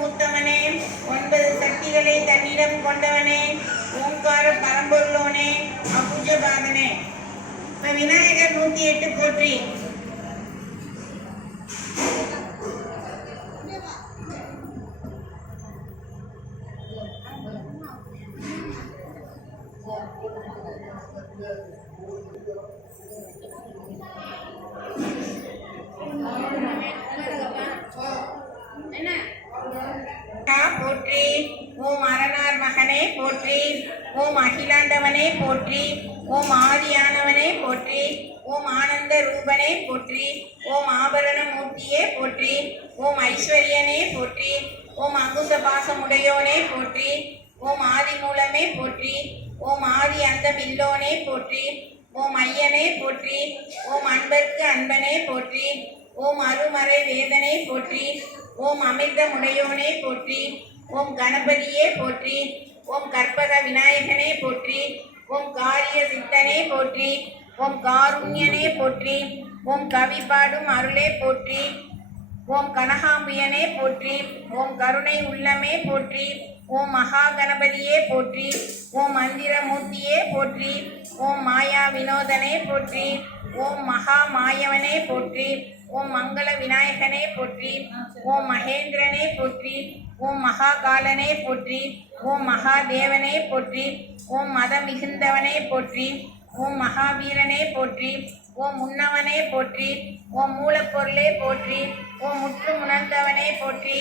மூத்தவனே, 9 சக்திகளை தன்னிடம் கொண்டவனே, ஓங்கார பரம்பொருளோனே, அபுஜபாதனே. இப்ப விநாயகர் 108 போற்றி. போற்றி. ஓம் அரணார் மகனே போற்றி. ஓம் அகிலாண்டவனே போற்றி. ஓம் ஆதியானவனே போற்றி. ஓம் ஆனந்த ரூபனே போற்றி. ஓம் ஆபரண மூர்த்தியே போற்றி. ஓம் ஐஸ்வர்யனே போற்றி. ஓம் அங்குச பாசமுடையோனே போற்றி. ஓம் ஆதி மூலமே போற்றி. ஓம் ஆதி அந்தமில்லோனே போற்றி. ஓம் ஐயனே போற்றி. ஓம் அன்பர்க்கு அன்பனே போற்றி. ஓம் அருமறை வேதனை போற்றி. ஓம் அமிர்தமுடையோனே போற்றி. ஓம் கணபதியே போற்றி. ஓம் கற்பக விநாயகனே போற்றி. ஓம் காரிய சித்தனே போற்றி. ஓம் காருண்யனே போற்றி. ஓம் கவி பாடும் அருளே போற்றி. ஓம் கனகாம்பியனே போற்றி. ஓம் கருணை உள்ளமே போற்றி. ஓம் மகா கணபதியே போற்றி. ஓம் மந்திரமூர்த்தியே போற்றி. ஓம் மாயா வினோதனே போற்றி. ஓம் மகா மாயவனே போற்றி. ஓம் மங்கள விநாயகனே போற்றி. ஓம் மகேந்திரனே போற்றி. ஓம் மகாகாலனே போற்றி. ஓம் மகாதேவனே போற்றி. ஓம் மத மிகுந்தவனே போற்றி. ஓம் மகாவீரனே போற்றி. ஓம் முன்னவனே போற்றி. ஓம் மூலப்பொருளே போற்றி. ஓம் முற்று உணர்ந்தவனே போற்றி.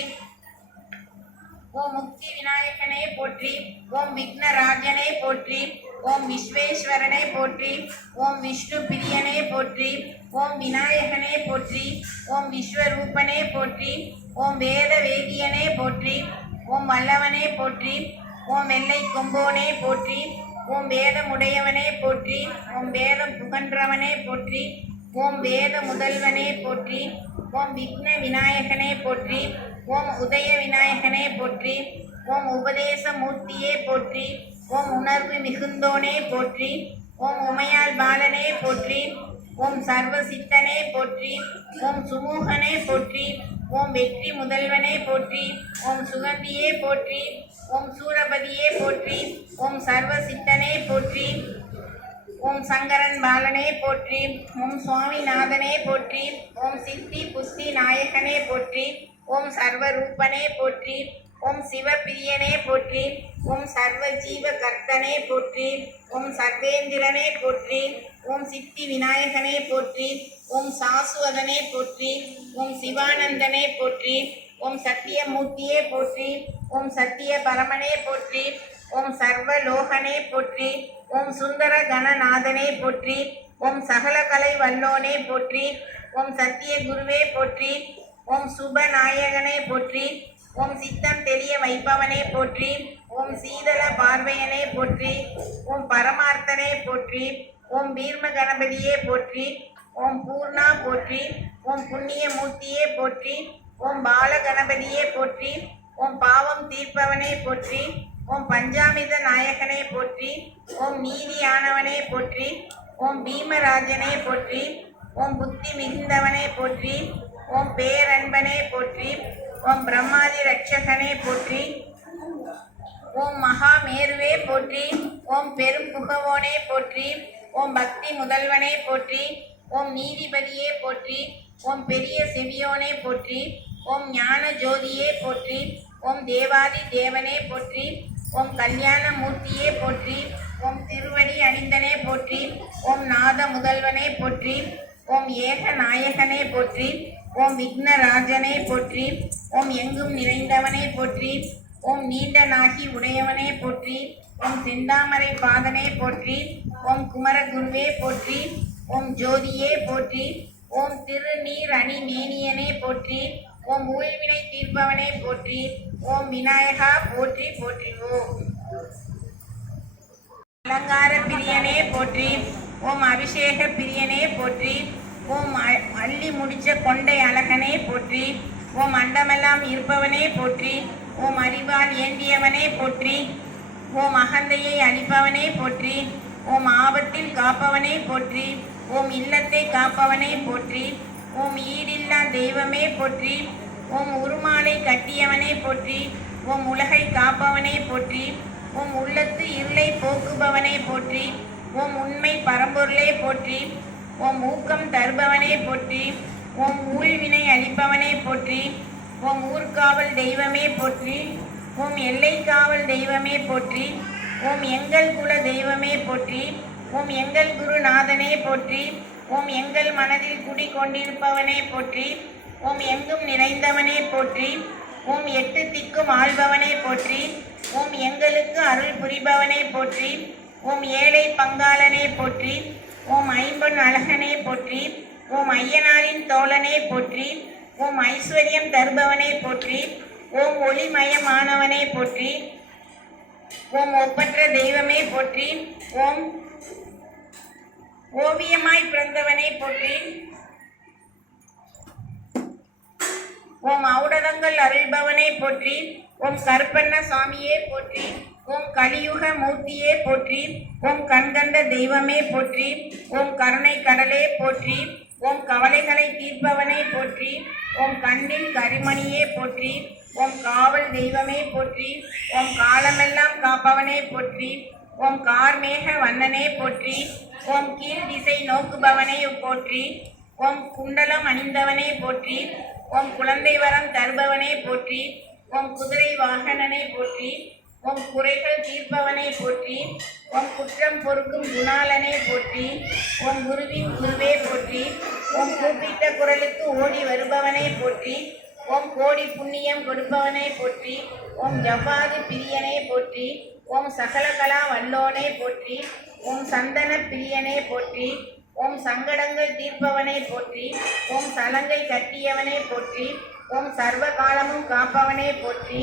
ஓம் முக்தி விநாயகனே போற்றி. ஓம் விக்னராஜனே போற்றி. ஓம் விஸ்வேஸ்வரனே போற்றி. ஓம் விஷ்ணு பிரியனே போற்றி. ஓம் விநாயகனே போற்றி. ஓம் விஸ்வரூபனே போற்றி. ஓம் வேத வேதியனே போற்றி. ஓம் வல்லவனே போற்றி. ஓம் வெள்ளை கொம்போனே போற்றி. ஓம் வேதமுடையவனே போற்றி. ஓம் வேதம் புகன்றவனே போற்றி. ஓம் வேத முதல்வனே போற்றி. ஓம் விக்ன விநாயகனே போற்றி. ஓம் உதய விநாயகனே போற்றி. ஓம் உபதேச மூர்த்தியே போற்றி. ஓம் உணர்வு மிகுந்தோனே போற்றி. ஓம் உமையாள் பாலனே போற்றி. ஓம் சர்வசித்தனே போற்றி. ஓம் சுமூகனே போற்றி. ஓம் வெற்றி முதல்வனே போற்றி. ஓம் சுகந்தியே போற்றி. ஓம் சூரபதியே போற்றி. ஓம் சர்வசித்தனே போற்றி. ஓம் சங்கரன் பாலனே போற்றி. ஓம் சுவாமிநாதனே போற்றி. ஓம் சித்தி புஸ்தி நாயகனே போற்றி. ஓம் சர்வரூபனே போற்றி. ஓம் சிவபிரியனே போற்றி. ஓம் சர்வஜீவ கர்த்தனே போற்றி. ஓம் சர்வேந்திரனே போற்றி. ஓம் சித்தி விநாயகனே போற்றி. ஓம் சாசுவதனே போற்றி. ஓம் சிவானந்தனே போற்றி. ஓம் சத்தியமூர்த்தியே போற்றி. ஓம் சத்திய பரமனே போற்றி. ஓம் சர்வலோகனே போற்றி. ஓம் சுந்தர கணநாதனே போற்றி. ஓம் சகல கலை வல்லோனே போற்றி. ஓம் சத்திய குருவே போற்றி. ஓம் சுபநாயகனே போற்றி. ஓம் சித்தம் தெரிய வைப்பவனே போற்றி. ஓம் சீதள பார்வையனே போற்றி. ஓம் பரமார்த்தனே போற்றி. ஓம் பீர்ம கணபதியே போற்றி. ஓம் பூர்ணா போற்றி. ஓம் புண்ணிய மூர்த்தியே போற்றி. ஓம் பால கணபதியே போற்றி. ஓம் பாவம் தீர்ப்பவனே போற்றி. ஓம் பஞ்சாமித நாயகனே போற்றி. ஓம் நீதியானவனே போற்றி. ஓம் பீமராஜனே போற்றி. ஓம் புத்தி மிகுந்தவனே போற்றி. ஓம் பேரன்பனே போற்றி. ஓம் பிரம்மாதி ரட்சகனே போற்றி. ஓம் மகாமேருவே போற்றி. ஓம் பெரும் புகவோனே போற்றி. ஓம் பக்தி முதல்வனே போற்றி. ஓம் நீதிபதியே போற்றி. ஓம் பெரிய செவியோனே போற்றி. ஓம் ஞான ஜோதியே போற்றி. ஓம் தேவாதி தேவனே போற்றி. ஓம் கல்யாண மூர்த்தியே போற்றி. ஓம் திருவடி அணிந்தனே போற்றி. ஓம் நாத முதல்வனே போற்றி. ஓம் ஏக நாயகனே போற்றி. ஓம் விக்னராஜனே போற்றி. ஓம் எங்கும் நிறைந்தவனே போற்றி. ஓம் நீண்ட நாகி உடையவனே போற்றி. ஓம் செந்தாமரை பாதனே போற்றி. ஓம் குமரகுருவே போற்றி. ஓம் ஜோதியே போற்றி. ஓம் திருநீர் அணி மேனியனே போற்றி. ஓம் ஊழ்வினை தீர்ப்பவனே போற்றி. ஓம் விநாயகா போற்றி போற்றிவோம். அலங்கார பிரியனே போற்றி. ஓம் அபிஷேக பிரியனே போற்றி. ஓம் அள்ளி முடிச்ச கொண்டை அழகனே போற்றி. ஓம் அண்டமெல்லாம் இருப்பவனே போற்றி. ஓம் அறிவால் ஏந்தியவனே போற்றி. ஓம் அகந்தையை அழிப்பவனே போற்றி. ஓம் ஆபத்தில் காப்பவனே போற்றி. ஓம் இல்லத்தை காப்பவனே போற்றி. ஓம் ஈடில்லா தெய்வமே போற்றி. ஓம் உருமாலை கட்டியவனே போற்றி. ஓம் உலகை காப்பவனே போற்றி. ஓம் உள்ளத்து இருளை போக்குபவனே போற்றி. ஓம் உண்மை பரம்பொருளே போற்றி. ஓம் ஊக்கம் தருபவனே போற்றி. ஓம் ஊழ்வினை அளிப்பவனே போற்றி. ஓம் ஊர்காவல் தெய்வமே போற்றி. ஓம் எல்லை காவல் தெய்வமே போற்றி. ஓம் எங்கள் குல தெய்வமே போற்றி. ஓம் எங்கள் குருநாதனே போற்றி. ஓம் எங்கள் மனதில் குடிகொண்டிருப்பவனே போற்றி. ஓம் எங்கும் நிறைந்தவனே போற்றி. ஓம் எட்டு திக்கும் ஆள்பவனே போற்றி. ஓம் எங்களுக்கு அருள் புரிபவனே போற்றி. ஓம் ஏழை பங்காளனே போற்றி. ஓம் ஐம்பொன் அழகனே போற்றி. ஓம் ஐயனாரின் தோழனே போற்றி. ஓம் ஐஸ்வர்யம் தருபவனே போற்றி. ஓம் ஒளிமயமானவனே போற்றி. ஓம் ஒப்பற்ற தெய்வமே போற்றி. ஓம் ஓவியமாய் பிறந்தவனே போற்றி. ஓம் ஔடதங்கள் அருள்பவனே போற்றி. ஓம் கருப்பண்ண சுவாமியே போற்றி. ஓம் கலியுக மூர்த்தியே போற்றி. ஓம் கண்கண்ட தெய்வமே போற்றி. ஓம் கருணை கடலே போற்றி. ஓம் கவலைகளை தீர்ப்பவனே போற்றி. ஓம் கண்ணின் கரிமணியே போற்றி. ஓம் காவல் தெய்வமே போற்றி. ஓம் காலமெல்லாம் காப்பவனே போற்றி. ஓம் கார்மேக வண்ணனே போற்றி. ஓம் கீழ் திசை நோக்குபவனே போற்றி. ஓம் குண்டலம் அணிந்தவனே போற்றி. ஓம் குழந்தை வரம் தருபவனே போற்றி. ஓம் குதிரை வாகனனே போற்றி. ஓம் குறைகள் தீர்ப்பவனே போற்றி. ஓம் குற்றம் பொறுக்கும் குணாலனே போற்றி. ஓம் குருவின் குருவே போற்றி. ஓம் கூப்பிட்ட குரலுக்கு ஓடி வருபவனே போற்றி. ஓம் கோடி புண்ணியம் கொடுப்பவனே போற்றி. ஓம் ஜவ்வாது பிரியனே போற்றி. ஓம் சகலகலா வல்லோனே போற்றி. ஓம் சந்தன பிரியனே போற்றி. ஓம் சங்கடங்கள் தீர்ப்பவனே போற்றி. ஓம் சலங்கை கட்டியவனே போற்றி. ஓம் சர்வ காலமும் காப்பவனே போற்றி.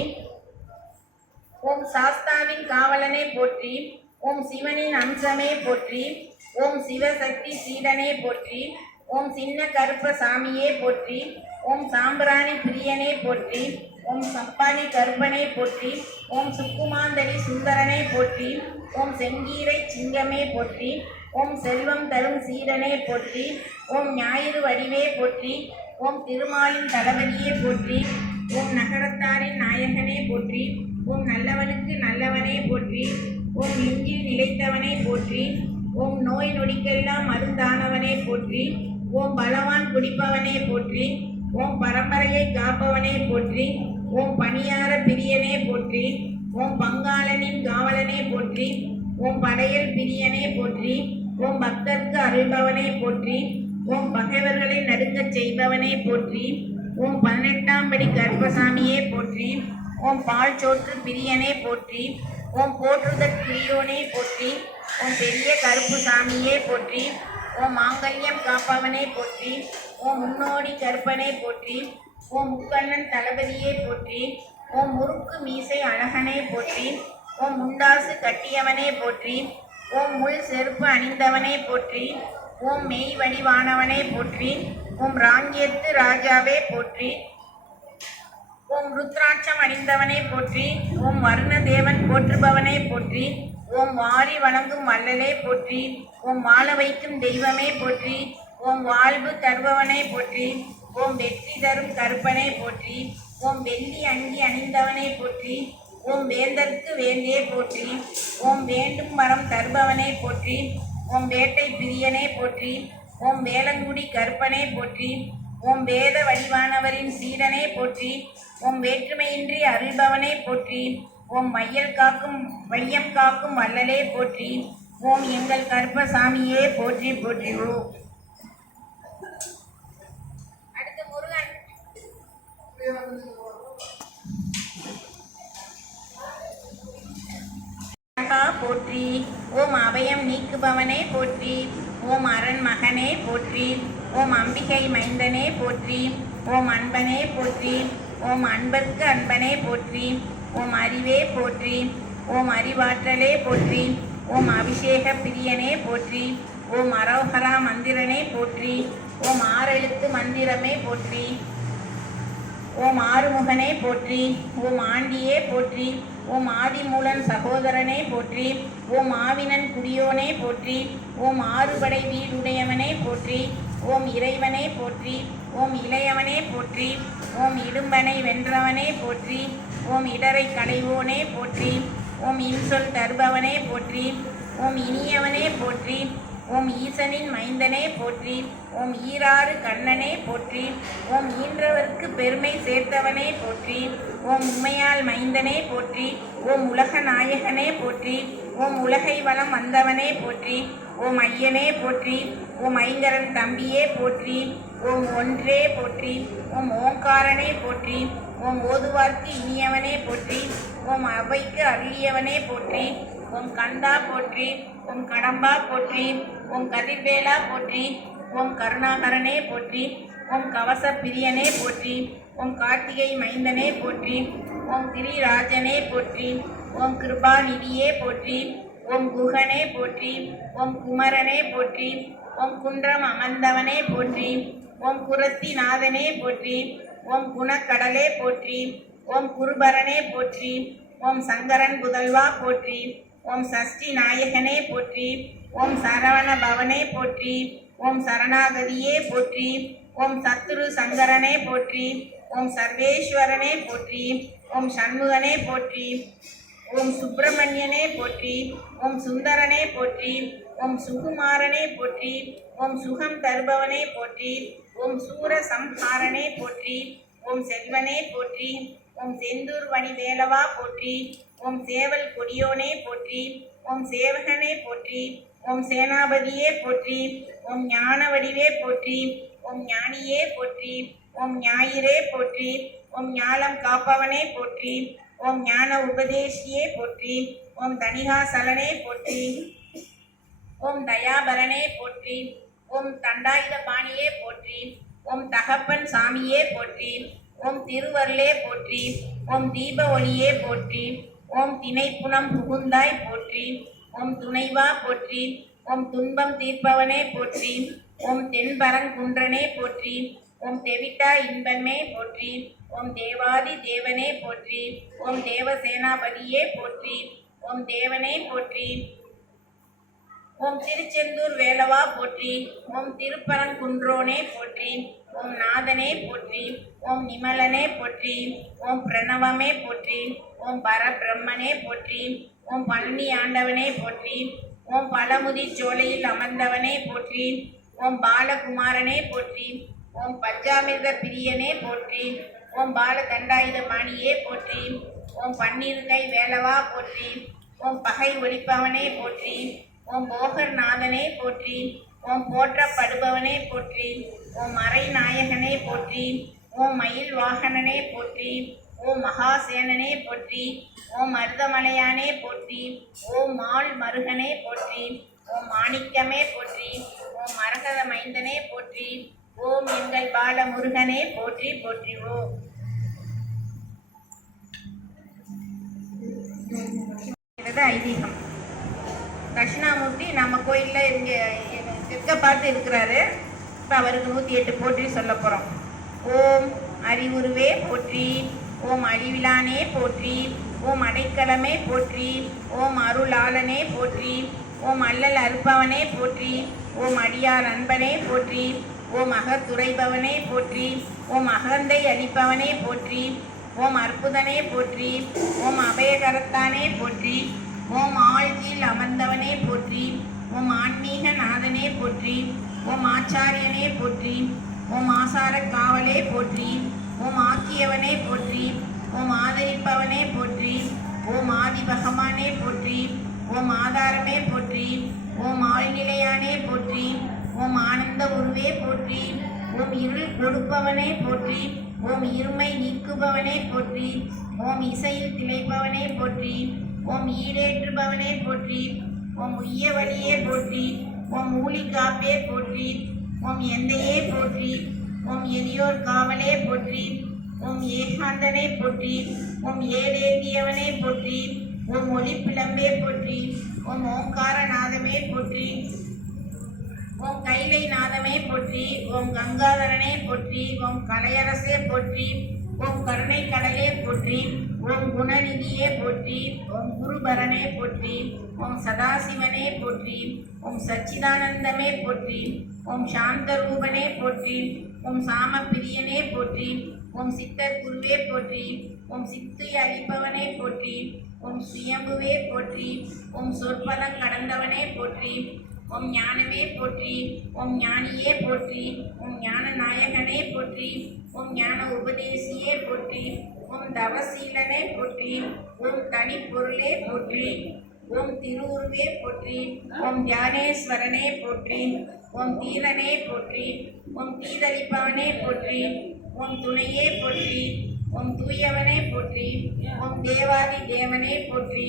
ஓம் சாஸ்தாவின் காவலனே போற்றி. ஓம் சிவனின் அம்சமே போற்றி. ஓம் சிவசக்தி சீடனே போற்றி. ஓம் சின்ன கருப்ப சாமியே போற்றி. ஓம் சாம்பிராணி பிரியனே போற்றி. ஓம் சப்பானி கருப்பனே போற்றி. ஓம் சுக்குமாந்தலி சுந்தரனே போற்றி. ஓம் செங்கீரை சிங்கமே போற்றி. ஓம் செல்வம் தரும் சீடனே போற்றி. ஓம் ஞாயிறு வடிவே போற்றி. ஓம் திருமாலின் தளபதியே போற்றி. ஓம் நகரத்தாரின் நாயகனே போற்றி. ஓம் நல்லவனுக்கு நல்லவனே போற்றி. ஓம் நெஞ்சில் நிலைத்தவனே போற்றி. ஓம் நோய் நொடிக்கெல்லாம் மருந்தானவனே போற்றி. ஓம் பலவான் குடிப்பவனே போற்றி. ஓம் பரம்பரையை காப்பவனே போற்றி. ஓம் பணியார பிரியனே போற்றி. ஓம் பங்காளனின் காவலனே போற்றி. ஓம் படையல் பிரியனே போற்றி. ஓம் பக்தர்க்கு அருள்பவனே போற்றி. ஓம் பகைவர்களை நடுங்கச் செய்பவனே போற்றி. ஓம் 18ஆம் படி கருப்பசாமியே போற்றி. ஓம் பால் சோற்று பிரியனே போற்றி. ஓம் போற்றுதற்குரியோனே போற்றி. ஓம் பெரிய கருப்பு சாமியே போற்றி. ஓம் மாங்கல்யம் காப்பவனே போற்றி. ஓம் முன்னோடி கருப்பனே போற்றி. ஓம் முக்கண்ணன் தளபதியே போற்றி. ஓம் முறுக்கு மீசை அழகனே போற்றி. ஓம் முண்டாசு கட்டியவனே போற்றி. ஓம் முள் செருப்பு அணிந்தவனே போற்றி. ஓம் மெய் வடிவானவனே போற்றி. ஓம் ராங்கியத்து ராஜாவே போற்றி. ஓம் ருத்ராட்சம் அணிந்தவனே போற்றி. ஓம் வர்ணதேவன் போற்றுபவனே போற்றி. ஓம் வாரி வணங்கும் வள்ளலே போற்றி. ஓம் வாழ வைக்கும் தெய்வமே போற்றி. ஓம் வாழ்வு தருபவனே போற்றி. ஓம் வெற்றி தரும் கருப்பனே போற்றி. ஓம் வெள்ளி அங்கி அணிந்தவனே போற்றி. ஓம் வேந்தற்கு வேந்தே போற்றி. ஓம் வேண்டும் வரம் தருபவனே போற்றி. ஓம் வேட்டை பிரியனே போற்றி. ஓம் வேலங்குடி கருப்பனே போற்றி. ஓம் வேத வடிவானவரின் சீடனே போற்றி. ஓம் வேற்றுமையின்றி அருள்பவனே போற்றி. ஓம் வையம் காக்கும் வள்ளலே போற்றி. ஓம் எங்கள் கருப்பசாமியே போற்றி போற்றி. அடுத்து முருகன். போற்றி. ஓம் அபயம் நீக்குபவனே போற்றி. ஓம் அரண் மகனே போற்றி. ஓம் அம்பிகை மைந்தனே போற்றி. ஓம் அன்பனே போற்றி. ஓம் அன்பர்க்கு அன்பனே போற்றி. ஓம் அறிவே போற்றி. ஓம் அறிவாற்றலே போற்றி. ஓம் அபிஷேக பிரியனே போற்றி. ஓம் அரோஹரா மந்திரனே போற்றி. ஓம் ஆறெழுத்து மந்திரமே போற்றி. ஓம் ஆறுமுகனே போற்றி. ஓம் ஆண்டியே போற்றி. ஓம் ஆதிமூலன் சகோதரனே போற்றி. ஓம் ஆவினன் குடியோனே போற்றி. ஓம் ஆறுபடை வீடுடையவனே போற்றி. ஓம் இறைவனே போற்றி. ஓம் இளையவனே போற்றி. ஓம் இடும்பனை வென்றவனே போற்றி. ஓம் இடரை களைவோனே போற்றி. ஓம் இன்சொல் தருபவனே போற்றி. ஓம் இனியவனே போற்றி. ஓம் ஈசனின் மைந்தனே போற்றி. ஓம் ஈராறு கண்ணனே போற்றி. ஓம் ஈன்றவர்க்கு பெருமை சேர்த்தவனே போற்றி. ஓம் உமையால் மைந்தனே போற்றி. ஓம் உலக நாயகனே போற்றி. ஓம் உலகை வளம் வந்தவனே போற்றி. ஓம் ஐயனே போற்றி. ஓம் ஐங்கரன் தம்பியே போற்றி. ஓம் ஒன்றே போற்றி. ஓம் ஓங்காரனே போற்றி. ஓம் ஓதுவார்க்கு இனியவனே போற்றி. ஓம் அவைக்கு அருளியவனே போற்றி. ஓம் கந்தா போற்றி. ஓம் கடம்பா போற்றி. ஓம் கதிர்வேலா போற்றி. ஓம் கருணாகரனே போற்றி. ஓம் கவச பிரியனே போற்றி. ஓம் கார்த்திகை மைந்தனே போற்றி. ஓம் கிரிராஜனே போற்றி. ஓம் கிருபாநிதியே போற்றி. ஓம் குகனே போற்றி. ஓம் குமரனே போற்றி. ஓம் குன்றம் அமர்ந்தவனே போற்றி. ஓம் குரத்தி நாதனே போற்றி. ஓம் குணக்கடலே போற்றி. ஓம் குருபரனே போற்றி. ஓம் சங்கரன் புதல்வா போற்றி. ஓம் சஷ்டி நாயகனே போற்றி. ஓம் சரவண பவனே போற்றி. ஓம் சரணாகதியே போற்றி. ஓம் சத்துரு சங்கரனே போற்றி. ஓம் சர்வேஸ்வரனே போற்றி. ஓம் சண்முகனே போற்றி. ஓம் சுப்பிரமணியனே போற்றி. ஓம் சுந்தரனே போற்றி. ஓம் சுகுமாரனே போற்றி. ஓம் சுகம் தருபவனே போற்றி. ஓம் சூர சம்ஹாரனே போற்றி. ஓம் செல்வனே போற்றி. ஓம் செந்தூர் வடிவேலவா போற்றி. ஓம் சேவல் கொடியோனே போற்றி. ஓம் சேவகனே போற்றி. ஓம் சேனாபதியே போற்றி. ஓம் ஞான வடிவே போற்றி. ஓம் ஞானியே போற்றி. ஓம் ஞாயிறே போற்றி. ஓம் ஞாலம் காப்பவனே போற்றி. ஓம் ஞான உபதேசியே போற்றி. ஓம் தணிகாசலனே போற்றி. ஓம் தயாபரனே போற்றி. ஓம் தண்டாயுத பாணியே போற்றி. ஓம் தகப்பன் சாமியே போற்றி. ஓம் திருவருளே போற்றி. ஓம் தீப ஒளியே போற்றி. ஓம் திணைப்புணம் புகுந்தாய் போற்றி. ஓம் துணைவா போற்றி. ஓம் துன்பம் தீர்ப்பவனே போற்றி. ஓம் தென்பரங்குன்றனே போற்றி. ஓம் தெவிட்டா இன்பமே போற்றி. ஓம் தேவாதி தேவனே போற்றி. ஓம் தேவசேனாபதியே போற்றி. ஓம் தேவனே போற்றி. ஓம் திருச்செந்தூர் வேலவா போற்றி. ஓம் திருப்பரங்குன்றோனே போற்றி. ஓம் நாதனே போற்றி. ஓம் நிமலனே போற்றி. ஓம் பிரணவமே போற்றி. ஓம் பரபிரம்மனே போற்றி. ஓம் பழனி ஆண்டவனே போற்றி. ஓம் பழமுதி சோலையில் அமர்ந்தவனே போற்றி. ஓம் பாலகுமாரனே போற்றி. ஓம் பஞ்சாமிர்த பிரியனே போற்றி. ஓம் பால தண்டாயுத பாணியே போற்றி. ஓம் பன்னிருங்கை வேலவா போற்றி. ஓம் பகை ஒழிப்பவனே போற்றி. ஓம் போகர்நாதனே போற்றி. ஓம் போற்றப்படுபவனே போற்றி. ஓம் மறை நாயகனே போற்றி. ஓம் மயில் வாகனனே போற்றி. ஓம் மகாசேனனே போற்றி. ஓம் மருதமலையானே போற்றி. ஓம் மால் மருகனே போற்றி. ஓம் மாணிக்கமே போற்றி. ஓம் மரகத மைந்தனே போற்றி. ஓம் எங்கள் பால முருகனே போற்றி போற்றி. ஓம் ஐதீகம். தட்சிணாமூர்த்தி நம்ம கோயிலில் இங்கே தெற்க பார்த்து இருக்கிறாரு. இப்போ அவருக்கு 108 போற்றி சொல்ல போகிறோம். ஓம் அறிவுருவே போற்றி. ஓம் அழிவிலானே போற்றி. ஓம் அடைக்கலமே போற்றி. ஓம் அருளாளனே போற்றி. ஓம் அல்லல் அறுப்பவனே போற்றி. ஓம் அடியார் அன்பனே போற்றி. ஓம் அகத்துறைபவனே போற்றி. ஓம் அகந்தை அளிப்பவனே போற்றி. ஓம் அற்புதனே போற்றி. ஓம் அபயகரத்தானே போற்றி. ஓம் ஆழ்கீழ் அமர்ந்தவனே போற்றி. ஓம் ஆன்மீக நாதனே போற்றி. ஓம் ஆச்சாரியனே போற்றி. ஓம் ஆசார காவலே போற்றி. ஓம் ஆக்கியவனே போற்றி. ஓம் ஆதரிப்பவனே போற்றி. ஓம் ஆதி பகவானே போற்றி. ஓம் ஆதாரமே போற்றி. ஓம் ஆழ்நிலையானே போற்றி. ஓம் ஆனந்த உருவே போற்றி. ஓம் இருள் கொடுப்பவனே போற்றி. ஓம் இருமை நீக்குபவனே போற்றி. ஓம் இசையில் திளைப்பவனே போற்றி. ஓம் ஈடேற்றுபவனே போற்றி. ஓம் உய்ய வழியே போற்றி. ஓம் ஊழிகாப்பே போற்றி. ஓம் எந்தையே போற்றி. ஓம் எளியோர் காவலே போற்றி. ஓம் ஏகாந்தனே போற்றி. ஓம் ஏடேந்தியவனே போற்றி. ஓம் ஒளிப்பிளம்பே போற்றி. ஓம் ஓங்காரநாதமே போற்றி. ஓம் கைலை நாதமே போற்றி. ஓம் கங்காதரனே போற்றி. ஓம் கலையரசே போற்றி. ஓம் கருணை கடலே போற்றி. ஓம் குணநிதியே போற்றி. ஓம் குருபரனே போற்றி. ஓம் சதாசிவனே போற்றி. ஓம் சச்சிதானந்தமே போற்றி. ஓம் சாந்தரூபனே போற்றி. ஓம் சாமப்பிரியனே போற்றி. ஓம் சித்தர் குருவே போற்றி. ஓம் சித்து அளிப்பவனே போற்றி. ஓம் சுயம்புவே போற்றி. ஓம் சொற்பதம் கடந்தவனே போற்றி. ஓம் ஞானமே போற்றி. ஓம் ஞானியே போற்றி. ஓம் ஞான நாயகனே போற்றி. ஓம் ஞான உபதேசியே போற்றி. ஓம் தவசீலனே போற்றி. ஓம் தனிப்பொருளே போற்றி. ஓம் திருவுருவே போற்றி. ஓம் தியானேஸ்வரனே போற்றி. ஓம் தீரனே போற்றி. ஓம் தீதளிப்பவனே போற்றி. ஓம் துணையே போற்றி. ஓம் தூயவனே போற்றி. ஓம் தேவாதி தேவனே போற்றி.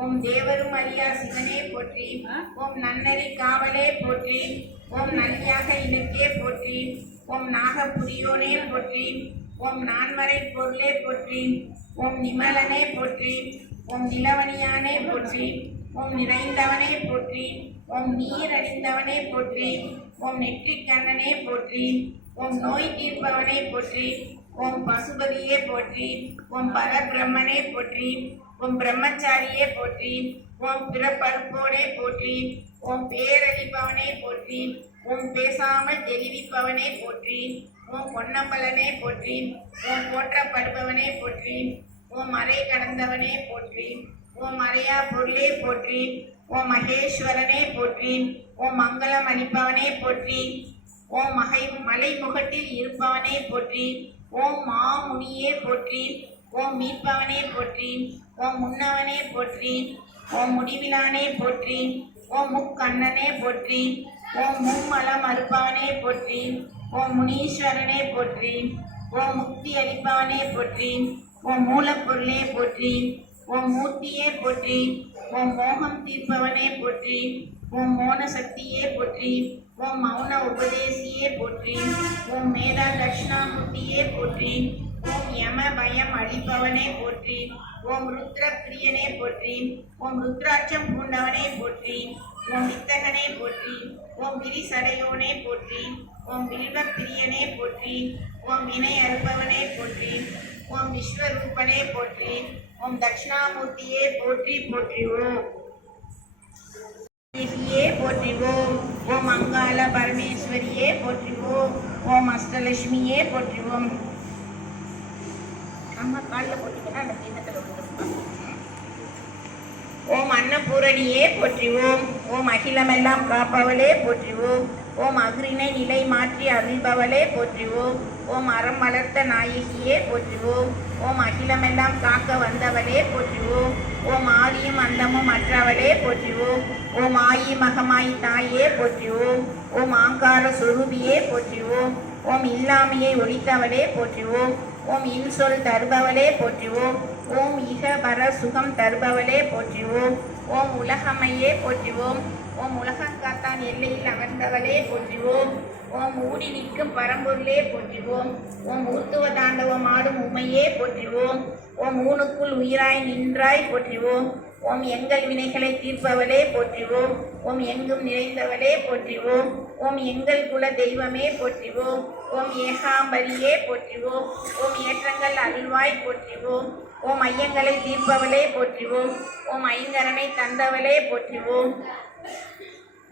ஓம் தேவரும் அறியா சிவனே போற்றி. ஓம் நன்னறி காவலே போற்றி. ஓம் நல்லியாக இலக்கியே போற்றி. ஓம் நாகபுரியோனே போற்றி. ஓம் நான்மறை பொருளே போற்றி. ஓம் நிமலனே போற்றி. ஓம் நிலவணியானே போற்றி. ஓம் நிறைந்தவனே போற்றி. ஓம் நீர் அறிந்தவனே போற்றி. ஓம் நெற்றிக் கண்ணனே போற்றி. ஓம் நோய் தீர்ப்பவனே போற்றி. ஓம் பசுபதியே போற்றி. ஓம் பரபிரம்மனே போற்றி. ஓம் பிரம்மச்சாரியே போற்றி. ஓம் பிறப்பறுப்போனே போற்றி. ஓம் பேரழிப்பவனே போற்றி. ஓம் பேசாமல் தெரிவிப்பவனே போற்றி. ஓம் பொன்னம்பலனே போற்றி. ஓம் போற்றப்படுபவனே போற்றி. ஓம் மறை கடந்தவனே போற்றி. ஓம் மறையா பொருளே போற்றி. ஓம் மகேஸ்வரனே போற்றி. ஓம் மங்களம் அளிப்பவனே போற்றி. ஓம் மலைமுகட்டில் இருப்பவனே போற்றி. ஓம் மாமுனியே போற்றி. ஓம் மீட்பவனே போற்றி. ஓம் முன்னவனே போற்றி. ஓம் முடிவிலானே போற்றி. ஓம் முக்கண்ணனே போற்றி. ஓம் மும்மலம் அறுப்பவனே போற்றி. ஓம் முனீஸ்வரனே போற்றி. ஓம் முக்தி அளிப்பவனே போற்றி. ஓம் மூலப்பொருளே போற்றி. ஓம் மூர்த்தியே போற்றி. ஓம் மோகம் தீர்ப்பவனே போற்றி. ஓம் மோன சக்தியே போற்றி. ஓம் மௌன உபதேசியே போற்றி. ஓம் மேதா தட்சிணாமூர்த்தியே போற்றி. ஓம் யம பயம் அளிப்பவனே போற்றி. ஓம் ருத்ர பிரியனே போற்றி. ஓம் ருத்ராட்சம் பூண்டவனே போற்றி. ஓம் வித்தகனே போற்றி. ஓம் விரிசடையோனே போற்றி. ஓம் வில்வ பிரியனே போற்றி. ஓம் வினை அறுப்பவனே போற்றி. ஓம் விஸ்வரூபனே போற்றி. ஓம் தட்சிணாமூர்த்தியே போற்றி போற்றிவோம். போற்றிவோம். ஓம் அங்காள பரமேஸ்வரியே போற்றிவோம். ஓம் அஷ்டலட்சுமியே போற்றிவோம். அம்மா காலில் போட்டிங்கன்னா அந்த தீர்த்தத்தில் விட்டுருப்போம். ஓம் அன்னபூரணியே போற்றிவோம். ஓம் அகிலமெல்லாம் காப்பவளே போற்றிவோம். ஓம் அக்ரிணை நிலை மாற்றி அருள்பவளே போற்றிவோம். ஓம் அறம் வளர்த்த நாயகியே போற்றிவோம். ஓம் அகிலமெல்லாம் காக்க வந்தவளே போற்றிவோம். ஓம் ஆதியும் அந்தமும் அற்றவளே போற்றிவோம். ஓம் ஆயி மகமாயி தாயே போற்றிவோம். ஓம் ஆங்கார சுரூபியே போற்றிவோம். ஓம் இல்லாமையை ஒழித்தவளே போற்றிவோம். ஓம் இன்சொல் தருபவளே போற்றிவோம். ஓம் இக பர சுகம் தருபவளே போற்றிவோம். ஓம் உலகமையே போற்றிவோம். ஓம் உலகங்காத்தான் எல்லையில் அமர்ந்தவளே போற்றிவோம். ஓம் ஊடி நிற்கும் பரம்பொருளே போற்றிவோம். ஓம் ஊத்துவ தாண்டவம் ஆடும் உமையே போற்றிவோம். ஓம் ஊனுக்குள் உயிராய் நின்றாய் போற்றிவோம். ஓம் எங்கள் வினைகளை தீர்ப்பவளே போற்றிவோம். ஓம் எங்கும் நிறைந்தவளே போற்றிவோம். ஓம் எங்கள் குல தெய்வமே போற்றிவோம். ஓம் ஏகாம்பரியே போற்றிவோம். ஓம் ஏற்றங்கள் அருள்வாய் போற்றிவோம். ஓம் ஐயங்களை தீர்ப்பவளே போற்றிவோம். ஓம் ஐங்கரனை தந்தவளே போற்றிவோம்.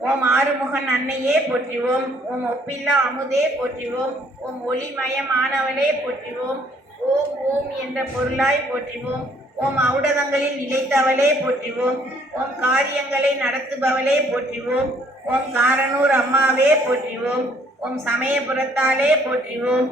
ஓம் ஆறுமுகன் அன்னையே போற்றிவோம். ஓம் ஒப்பில்லா அமுதே போற்றிவோம். ஓம் ஒளிமயமானவளே போற்றிவோம். ஓம் ஓம் என்ற பொருளாய் போற்றிவோம். ஓம் ஔடதங்களில் நிலைத்தவளே போற்றிவோம். ஓம் காரியங்களை நடத்துபவளே போற்றிவோம். ஓம் காரனூர் அம்மாவே போற்றிவோம். ஓம் சமயபுரத்தாலே போற்றிவோம்.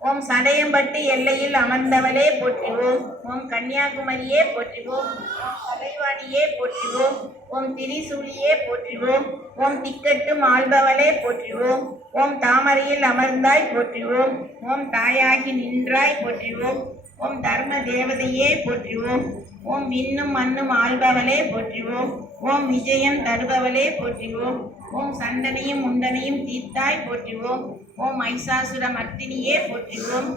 ஓம் சடையம்பட்டு எல்லையில் அமர்ந்தவளே போற்றிவோம். ஓம் கன்னியாகுமரியே போற்றிவோம். ஓம் கலைவாணியே போற்றிவோம். ஓம் திரிசூலியே போற்றிவோம். ஓம் திக்கட்டும் ஆள்பவளே போற்றிவோம். ஓம் தாமரையில் அமர்ந்தாய் போற்றிவோம். ஓம் தாயாகி நின்றாய் போற்றிவோம். ஓம் தர்ம தேவதையே போற்றிவோம். ஓம் விண்ணும் மண்ணும் ஆள்பவளே போற்றிவோம். ஓம் விஜயம் தருபவளே போற்றிவோம். ஓம் சண்டனையும் முண்டனையும் தீர்த்தாய் போற்றிவோம். ஓம் மைசாசுர மர்த்தினியே போற்றிவோம்.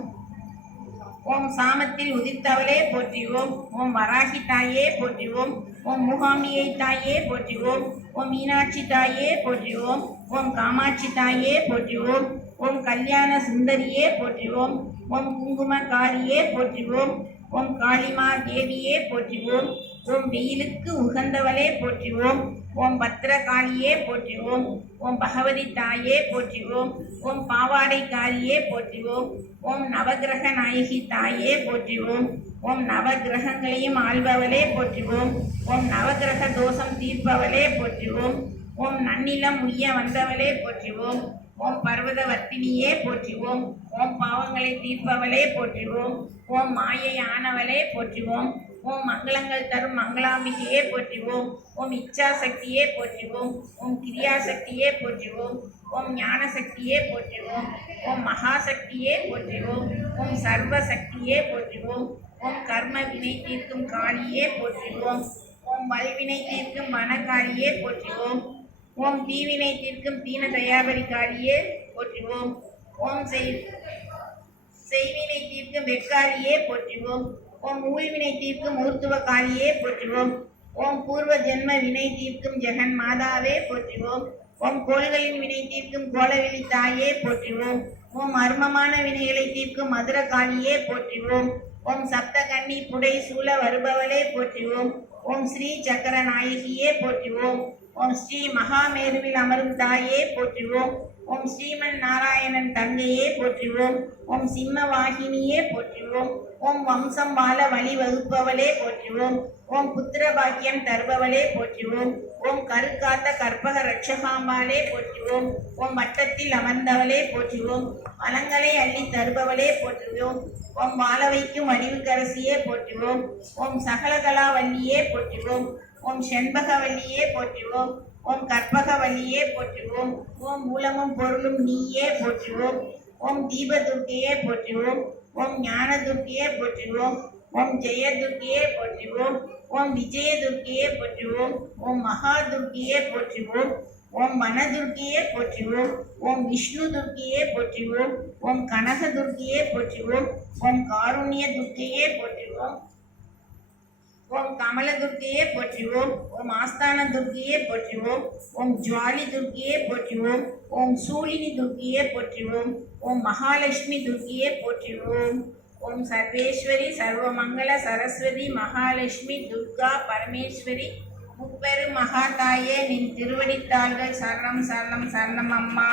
ஓம் சாமத்தில் உதித்தவளே போற்றிவோம். ஓம் வராகி தாயே போற்றிவோம். ஓம் முகாமியை தாயே போற்றிவோம். ஓம் மீனாட்சி தாயே போற்றிவோம். ஓம் காமாட்சி தாயே போற்றிவோம். ஓம் கல்யாண சுந்தரியே போற்றிவோம். ஓம் குங்குமக்காரியே போற்றிவோம். ஓம் காளிமா தேவியே போற்றிவோம். ஓம் வெயிலுக்கு உகந்தவளே போற்றிவோம். ஓம் பத்திரகாளியே போற்றிவோம். ஓம் பகவதி தாயே போற்றிவோம். ஓம் பாவாடைக்காரியே போற்றிவோம். ஓம் நவகிரக நாயகி தாயே போற்றிவோம். ஓம் நவகிரகங்களையும் ஆள்பவளே போற்றிவோம். ஓம் நவகிரக தோஷம் தீர்ப்பவளே போற்றிவோம். ஓம் நன்னிலம் உய்ய வந்தவளே போற்றிவோம். ஓம் பர்வதவர்த்தினியே போற்றிவோம். ஓம் பாவங்களை தீர்ப்பவளே போற்றிவோம். ஓம் மாயை ஆனவளே போற்றிவோம். ஓம் மங்களங்கள் தரும் மங்களாம்பிகையே போற்றிவோம். ஓம் இச்சா சக்தியே போற்றிவோம். ஓம் கிரியா சக்தியே போற்றிவோம். ஓம் ஞான சக்தியே போற்றிவோம். ஓம் மகாசக்தியே போற்றிவோம். ஓம் சர்வ சக்தியே போற்றிவோம். ஓம் கர்ம வினை தீர்க்கும் காளியே போற்றிவோம். ஓம் வல்வினை தீர்க்கும் வனகாளியே போற்றிவோம். ஓம் தீவினை தீர்க்கும் தீன தயாபரி காளியே போற்றிவோம். ஓம் செய்வினை தீர்க்கும் வெக்காளியே போற்றிவோம். ஓம் ஊழ்வினை தீர்க்கும் ஊர்த்துவ காளியே போற்றிவோம். ஓம் பூர்வ ஜென்ம வினை தீர்க்கும் ஜெகன் மாதாவே போற்றிவோம். ஓம் கோள்களின் வினை தீர்க்கும் கோலவெளி தாயே போற்றிவோம். ஓம் மர்மமான வினைகளை தீர்க்கும் மதுர காளியே போற்றிவோம். ஓம் சப்த கன்னி புடை சூழ வருபவளே போற்றிவோம். ஓம் ஸ்ரீ சக்கர நாயகியே போற்றிவோம். ஓம் ஸ்ரீ மகாமேருவில் அமரும் தாயே போற்றிவோம். ஓம் ஸ்ரீமன் நாராயணன் தங்கையே போற்றிவோம். ஓம் சிம்ம வாகினியே போற்றிவோம். ஓம் வம்சம் வாழ வழி வகுப்பவளே போற்றிவோம். ஓம் புத்திர பாக்கியம் தருபவளே போற்றிவோம். ஓம் கருக்காத்த கற்பக ரட்சகாம்பாலே போற்றிவோம். ஓம் வட்டத்தில் அமர்ந்தவளே போற்றிவோம். வளங்களை அள்ளி தருபவளே போற்றுவோம். ஓம் வாழ வைக்கும் வடிவுக்கரசியே போற்றுவோம். ஓம் சகலகலாவல்லியே போற்றுவோம். ஓம் செண்பகவல்லியே போற்றுவோம். ஓம் கற்பகவல்லியே போற்றுவோம். ஓம் மூலமும் பொருளும் நீயே போற்றுவோம். ஓம் தீபதுர்க்கையே போற்றுவோம். ஓம் ஞானதுர்க்கையே போற்றுவோம். ஓம் ஜெயதுர்க்கையே போற்றுவோம். ஓம் விஜயதுர்க்கையே போற்றுவோம். ஓம் மகாதுர்க்கையே போற்றுவோம். ஓம் வனதுர்க்கையே போற்றுவோம். ஓம் விஷ்ணு துர்க்கையே போற்றுவோம். ஓம் கனகதுர்க்கையே போற்றுவோம். ஓம் காருண்ய துர்க்கையே போற்றுவோம். ஓம் கமல துர்க்கையே போற்றுவோம். ஓம் ஆஸ்தான துர்க்கையே போற்றுவோம். ஓம் ஜுவாலி துர்க்கையே போற்றுவோம். ஓம் சூலினி துர்க்கையே போற்றுவோம். ஓம் மகாலட்சுமி துர்க்கையே போற்றுவோம். ஓம் சர்வேஸ்வரி சர்வமங்கள சரஸ்வதி மகாலட்சுமி துர்கா பரமேஸ்வரி முப்பெரு மகாதாயே நின் திருவடித்தாள்கள் சரணம் சரணம் சரணம் அம்மா.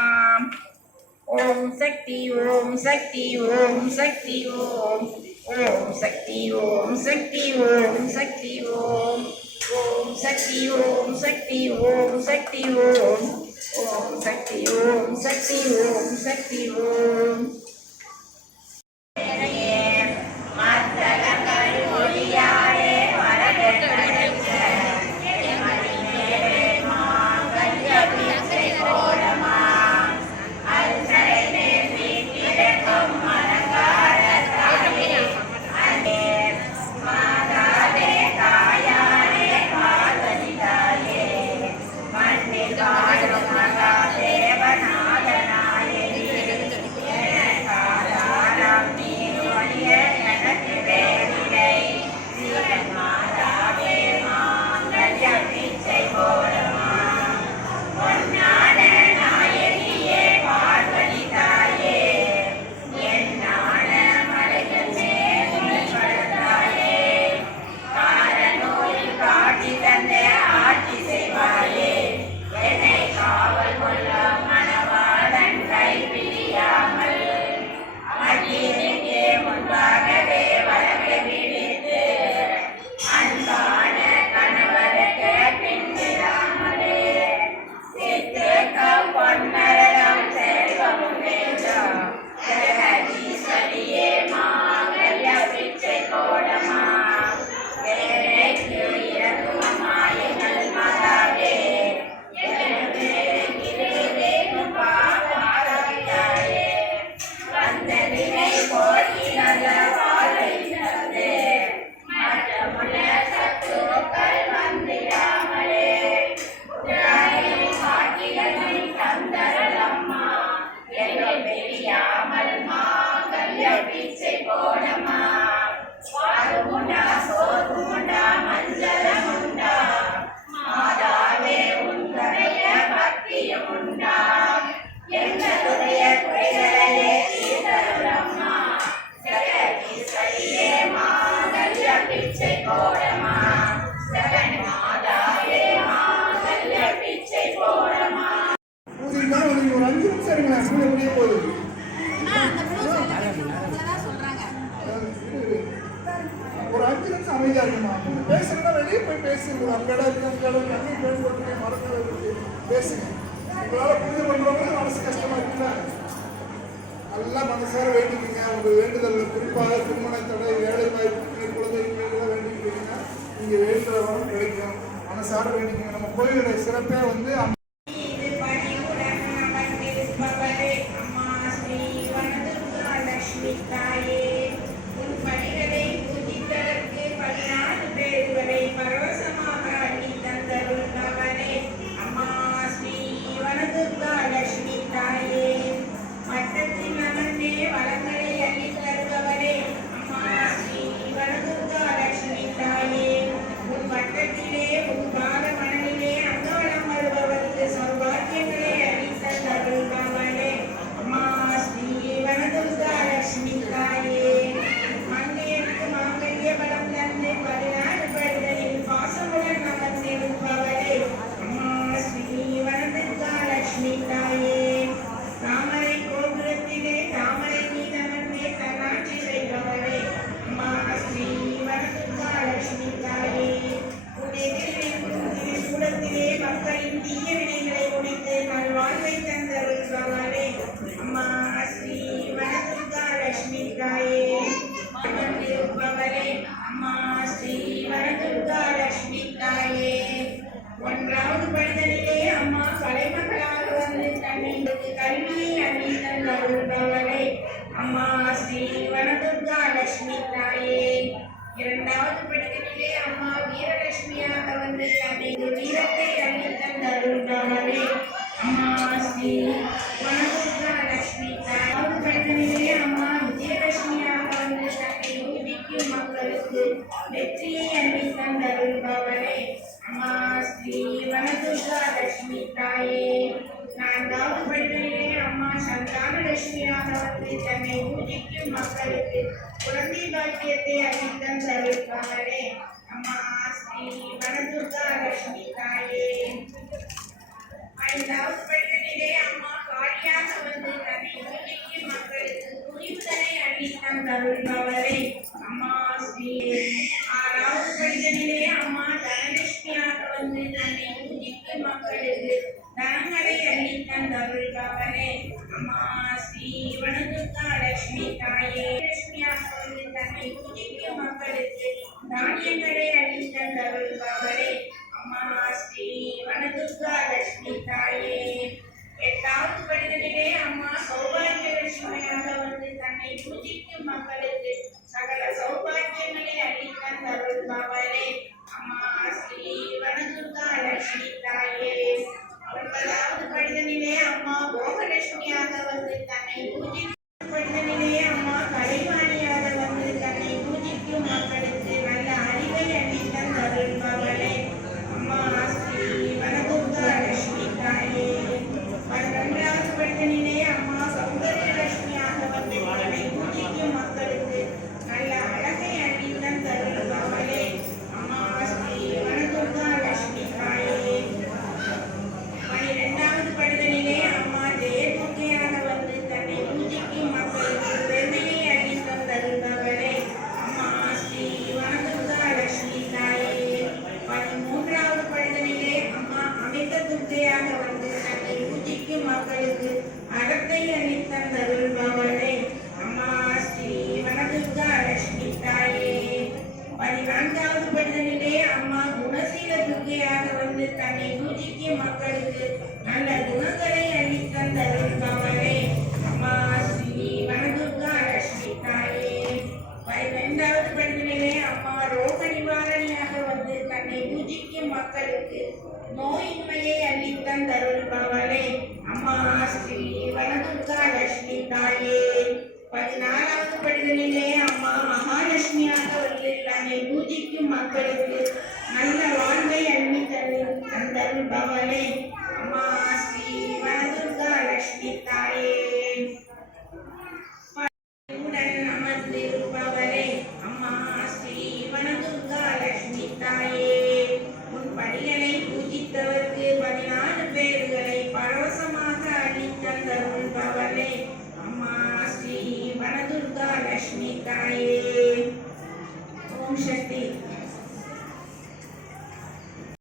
ஓம் சக்தி ஓம் சக்தி ஓம் சக்தி ஓம் ஓம் சக்தி ஓம் சக்தி ஓம் சக்தி ஓம் ஓம் சக்தி ஓம் சக்தி ஓம் சக்தி ஓம் ஓம் சக்தி ஓம் சக்தி ஓம் சக்தி ஓம். ஒரு 5 நிமிஷம் அமைதியா இருக்குமா? பேசுறதா வெளியே போய் பேசுங்க. அந்த இடம் இருக்கு, அந்த இடம் இருக்கு, அங்கேயும் பயன்படுத்துங்க, மரங்கள் இருக்கு, பேசுங்க. உங்களால புரிஞ்சு பண்றவங்க மனசு கஷ்டமா இருக்குல்ல, நல்லா மனசார வேண்டிக்கீங்க. உங்க வேண்டுதல் குறிப்பாக திருமண தடை, வேலை வாய்ப்பு, குழந்தை வேண்டிக்கிறீங்க. நீங்க வேண்டுற வரம் கிடைக்கும். மனசார வேண்டிக்கங்க. நம்ம கோயிலுடைய சிறப்பே வந்து இது பணிவுடன் அமர்ந்திருப்பவளே அம்மா ஸ்ரீ வனதுர்கா லட்சுமி தாயே, உன் பணிகளை பூஜித்ததற்கு 14 பேர்களை பரவசமாக அள்ளி தந்தருள்பவளே அம்மா ஸ்ரீ வனதுர்கா லட்சுமி தாயே, மட்டத்தில் அமர்ந்தே வளங்களை அள்ளி தருபவளே அம்மா ஸ்ரீ வனதுர்கா லட்சுமி தாயே, உன் வட்டத்திலே உன் பாத மணலிலே அங்கவலம் வருபவருக்கு சௌபாக்கியங்களை அளித்தருள்பவளே அம்மா ஸ்ரீ வனதுர்கா லட்சுமி தாயே, மங்கையருக்கு மாங்கல்ய பலம் தந்து 14 படுகளில் பாசமுடன் அமர்ந்திருப்பவளே அம்மா ஸ்ரீ வனதுர்கா லட்சுமி தாயே, தாமரை கோபுரத்திலே தாமரை மீதமர்ந்தே தன்னாட்சி செய்பவளே அம்மா ஸ்ரீ வனதுர்கா லட்சுமி தாயே, உன் எதிரிலும் திருக்கூடத்திலே மக்களின் தீய வினைகளை முடித்து நல்வாழ்வை தந்தருள்பவளே அம்மா ஸ்ரீ வனதுர்கா லட்சுமி தாயே, அமர்ந்திருப்பவளே அம்மா ஸ்ரீ வனதுர்கா லட்சுமி தாயே, 1வது படிதலிலே அம்மா கலைமகளாக வந்து தன்னுக்கு கல்வியை அள்ளி தந்தருள்பவளே அம்மா ஸ்ரீ வனதுர்கா லட்சுமி தாயே, 2வது படிதலிலே அம்மா வீரலட்சுமியாக வந்து தன்னை வீரத்தை அள்ளி தந்தருள்பவளே அம்மா ஸ்ரீ வனதுர்கா லட்சுமி தாயே, 3வது படிதலிலே அம்மா விஜயலட்சுமியாக வந்து தன்னை உதிக்கும் மக்களுக்கு வெற்றியை அள்ளி தந்தருள்பவளே அம்மா ஸ்ரீ வனதுர்கா லட்சுமி தாயே, 4வது படிதலிலே அம்மா சந்தான லட்சுமியாக வந்து தன்னை பூஜிக்கும் மக்களுக்கு குழந்தை பாக்கியத்தை அளித்தருள்பவளே அம்மா ஸ்ரீ வனதுர்கா லட்சுமி தாயே, 5வது படிதலிலே அம்மா காளியாக வந்து தன்னை பூஜிக்கும் மக்களுக்கு துணிவுதனை அளித்தருள்பவளே அம்மா ஸ்ரீ 6வது படிதலிலே அம்மா தனலட்சுமியாக வந்து தன்னை பூஜிக்கும் மக்களுக்கு தனங்களை அளித்தருள்பவளே அம்மா ஸ்ரீ வனதுர்கா லட்சுமி தாயே, லட்சுமியாக வந்து தன்னை பூஜிக்கும் மக்களுக்கு தானியங்களை அளித்தருள்பவளே அம்மா ஸ்ரீ வனதுர்கா லட்சுமி தாயே, 8வது படிதலிலே அம்மா சௌபாகிய லட்சுமியாக வந்து தன்னை பூஜிக்கும் மக்களுக்கு சகல சௌபாக்கியங்களை அளித்தருள்பவளே அம்மா ஸ்ரீ வனதுர்கா லட்சுமி தாயே, 9வது படிதலிலே அம்மா போகலட்சுமியாக வந்து தன்னை பூஜிக்கும் படிதலிலே அம்மா கலைவாணியாக வந்து தன்னை பூஜிக்கும் மக்களுக்கு நல்ல அறிவை அளித்தருள்பவளே அம்மா ஸ்ரீ வனதுர்கா லட்சுமி தாயே, 11வது படிதலிலே அம்மா சௌந்தர்ய லட்சுமியாக வந்து தன்னை பூஜிக்கும் மக்களுக்கு நல்ல அழகை அளித்தருள்பவளே அம்மா ஸ்ரீ வனதுர்கா லட்சுமி தாயே, 12வது படிதலிலே அம்மா ஜெயதுர்க்கையாக வந்து தன்னை பூஜிக்கும் மக்களுக்கு பெருமையை அளித்தருள்பவளே அம்மா ஸ்ரீ வனதுர்கா லட்சுமி தாயே, 13வது படிதலிலே அம்மா அமிர்த துர்க்கையாக வந்து தன்னை பூஜிக்கும் மக்களுக்கு அறத்தை அளித்தருள்பவளே அம்மா ஸ்ரீ வனதுர்கா லட்சுமி தாயே, 14வது படிதலிலே அம்மா குணசீல துர்க்கையாக வந்து தன்னை பூஜிக்கும் மக்களுக்கு நல்ல குணங்களை அளித்தருள்பவளே அம்மா ஸ்ரீ வனதுர்கா லட்சுமி தாயே, 12வது படிதலிலே அம்மா ரோக நிவாரணியாக வந்து தன்னை பூஜிக்கும் மக்களுக்கு நோயின்மையை அளித்தருள்பவளே அம்மா ஸ்ரீ வனதுர்கா லட்சுமி தாயே, 14வது படிதலிலே அம்மா மகாலட்சுமியாக வந்து தன்னை பூஜிக்கும் மக்களுக்கு நல்ல வாழ்வை அள்ளி தந்தருள்பவளே அம்மா ஸ்ரீ வனதுர்கா லட்சுமி தாயே, உடன் அமர்ந்திருப்பவளே அம்மா ஸ்ரீ வனதுர்கா லட்சுமி தாயே, உன் படிகளை பூஜித்தவர்க்கு 14 பேர்களை பரவ